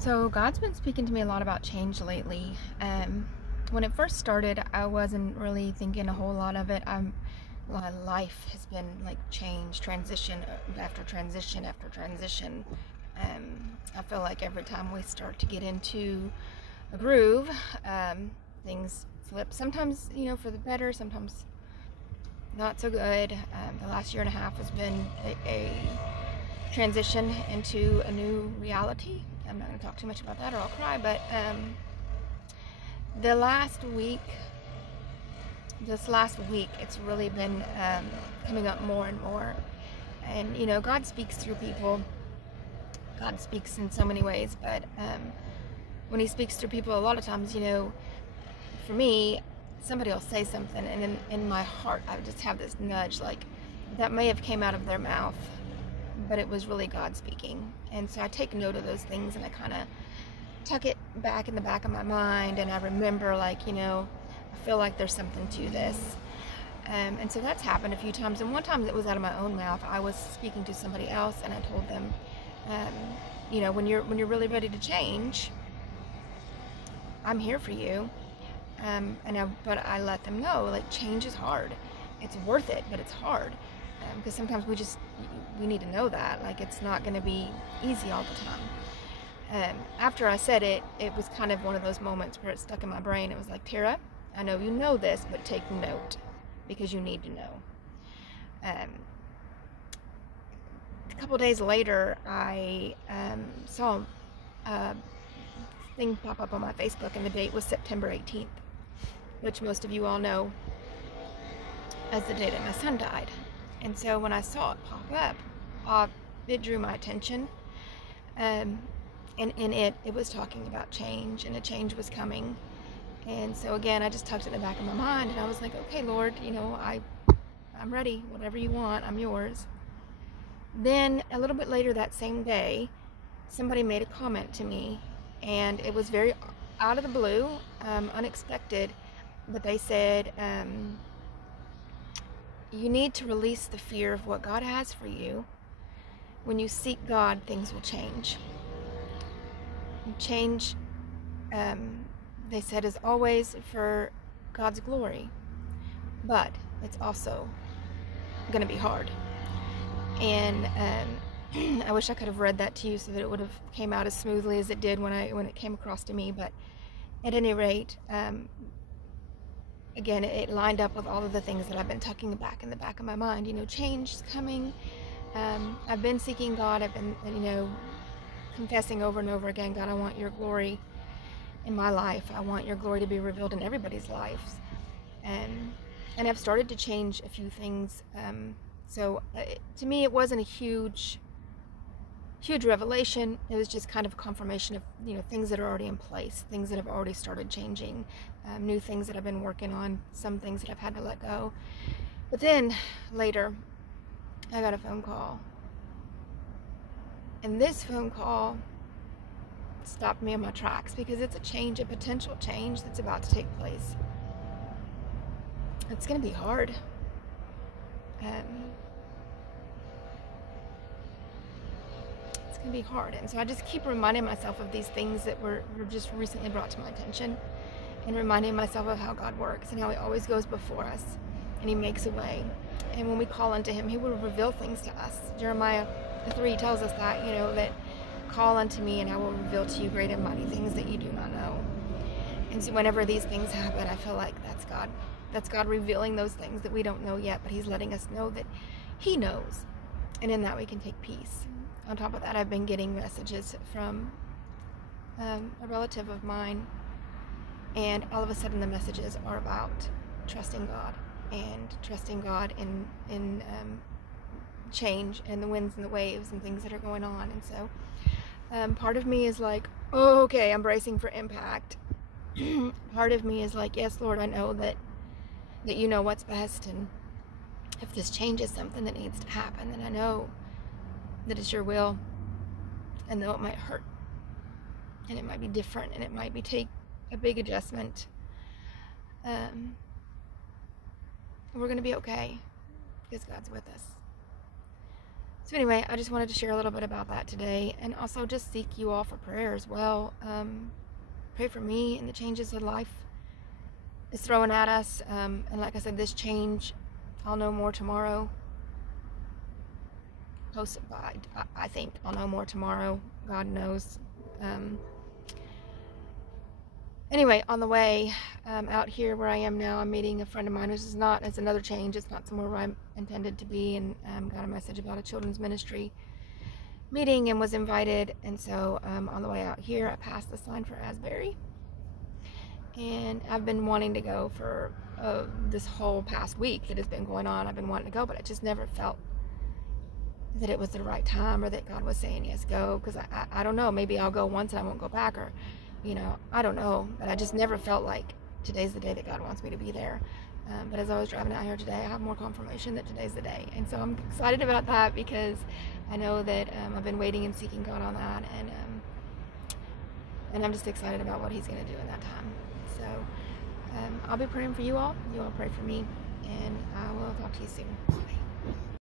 So God's been speaking to me a lot about change lately. When it first started, I wasn't really thinking a whole lot of it. My life has been like change, transition after transition after transition. I feel like every time we start to get into a groove, things flip. Sometimes, for the better. Sometimes not so good. The last year and a half has been a transition into a new reality. I'm not going to talk too much about that or I'll cry, but this last week, it's really been coming up more and more. And, God speaks through people. God speaks in so many ways, but when He speaks through people, a lot of times, for me, somebody will say something, and in my heart, I just have this nudge, like, that may have came out of their mouth, but it was really God speaking. And so I take note of those things, and I kind of tuck it back in the back of my mind, and I remember, I feel like there's something to this. And so that's happened a few times. And one time it was out of my own mouth. I was speaking to somebody else, and I told them, when you're really ready to change, I'm here for you. But I let them know, change is hard. It's worth it, but it's hard. Because sometimes we need to know that, it's not going to be easy all the time. After I said it, it was kind of one of those moments where it stuck in my brain. It was like, Tara, I know you know this, but take note, because you need to know. A couple days later, I saw a thing pop up on my Facebook, and the date was September 18th, which most of you all know as the day that my son died. And so when I saw it pop up, it drew my attention. And in it was talking about change, and a change was coming. And so again, I just tucked it in the back of my mind, and I was like, okay, Lord, I'm ready. Whatever you want, I'm yours. Then a little bit later that same day, somebody made a comment to me, and it was very out of the blue, unexpected, but they said, you need to release the fear of what God has for you. When you seek God, things will change. Change, they said, is always for God's glory, but it's also going to be hard. And I wish I could have read that to you so that it would have came out as smoothly as it did when it came across to me. But at any rate, again, it lined up with all of the things that I've been tucking back in the back of my mind. Change is coming. I've been seeking God. I've been, confessing over and over again, God, I want your glory in my life. I want your glory to be revealed in everybody's lives. And I've started to change a few things. So to me, it wasn't a huge revelation. It was just kind of a confirmation of, things that are already in place, things that have already started changing, new things that I've been working on, some things that I've had to let go. But then later, I got a phone call. And this phone call stopped me in my tracks, because it's a potential change that's about to take place. It's going to be hard. It's going to be hard. And so I just keep reminding myself of these things that were just recently brought to my attention, and reminding myself of how God works and how He always goes before us, and He makes a way. And when we call unto Him, He will reveal things to us. Jeremiah 3 tells us that, that call unto me and I will reveal to you great and mighty things that you do not know. And so whenever these things happen, I feel like that's God. That's God revealing those things that we don't know yet, but He's letting us know that He knows. And in that we can take peace. On top of that, I've been getting messages from a relative of mine, and all of a sudden the messages are about trusting God, and trusting God in change and the winds and the waves and things that are going on. And so part of me is like, oh, okay, I'm bracing for impact. Part of me is like, yes, Lord, I know that you know what's best, and if this change is something that needs to happen, then I know that it's your will. And though it might hurt, and it might be different, and it might take a big adjustment, we're going to be okay, because God's with us. So anyway, I just wanted to share a little bit about that today, and also just seek you all for prayer as well. Pray for me and the changes that life is throwing at us. And like I said, this change, I'll know more tomorrow. I think I'll know more tomorrow. God knows. Anyway, on the way out here where I am now, I'm meeting a friend of mine. It's another change. It's not somewhere where I'm intended to be, and got a message about a children's ministry meeting and was invited. And so on the way out here, I passed the sign for Asbury, and I've been wanting to go for this whole past week that has been going on. I've been wanting to go, but I just never felt that it was the right time, or that God was saying yes, go, because I don't know, maybe I'll go once and I won't go back, or I don't know, but I just never felt like today's the day that God wants me to be there. But as I was driving out here today, I have more confirmation that today's the day, and so I'm excited about that, because I know that I've been waiting and seeking God on that, and I'm just excited about what He's going to do in that time. So I'll be praying for you all. You all pray for me, and I will talk to you soon. Bye.